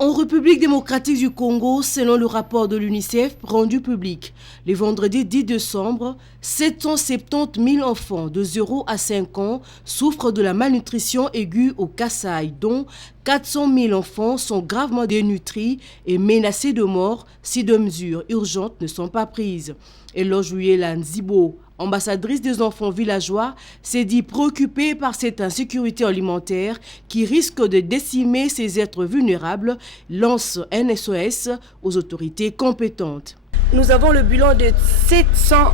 En République démocratique du Congo, selon le rapport de l'UNICEF rendu public, le vendredi 10 décembre, 770 000 enfants de 0 à 5 ans souffrent de la malnutrition aiguë au Kasaï, dont 400 000 enfants sont gravement dénutris et menacés de mort si de mesures urgentes ne sont pas prises. Elojouyela Nzibo, ambassadrice des enfants villageois, s'est dit préoccupée par cette insécurité alimentaire qui risque de décimer ces êtres vulnérables, lance un SOS aux autorités compétentes. Nous avons le bilan de 770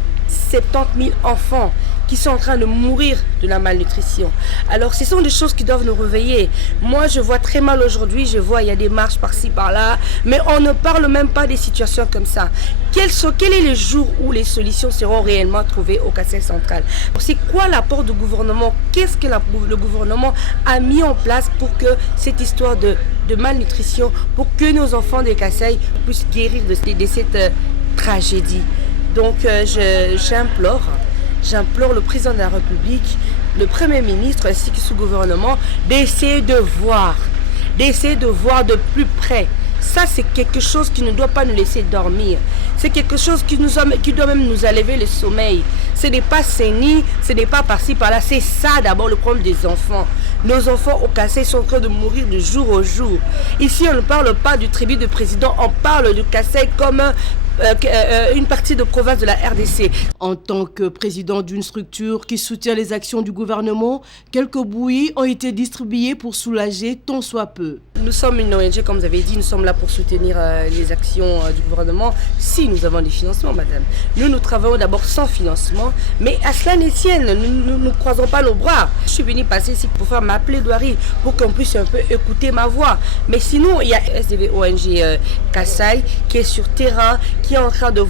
000 enfants qui sont en train de mourir de la malnutrition. Alors ce sont des choses qui doivent nous réveiller. Moi je vois très mal aujourd'hui, je vois il y a des marches par-ci par-là, mais on ne parle même pas des situations comme ça. Quel est le jour où les solutions seront réellement trouvées au Kasaï central? C'est quoi l'apport du gouvernement? Qu'est-ce que le gouvernement a mis en place pour que cette histoire de malnutrition, pour que nos enfants de Kasaï puissent guérir de cette tragédie? Donc j'implore le président de la République, le Premier ministre ainsi que ce gouvernement d'essayer de voir de plus près. Ça, c'est quelque chose qui ne doit pas nous laisser dormir. C'est quelque chose qui doit même nous enlever le sommeil. Ce n'est pas CENI, ce n'est pas par-ci, par-là. C'est ça d'abord le problème des enfants. Nos enfants au Kasaï sont en train de mourir de jour au jour. Ici, on ne parle pas du tribut du président, on parle du Kasaï comme une partie de province de la RDC. En tant que président d'une structure qui soutient les actions du gouvernement, quelques bouillies ont été distribuées pour soulager tant soit peu. Nous sommes une ONG, comme vous avez dit, nous sommes là pour soutenir les actions du gouvernement. Si nous avons des financements, madame. Nous travaillons d'abord sans financement, mais à cela ne tienne, nous ne croisons pas nos bras. Je suis venue passer ici pour faire ma plaidoirie, pour qu'on puisse un peu écouter ma voix. Mais sinon, il y a SDV ONG Kasaï qui est sur terrain, qui est en train de voir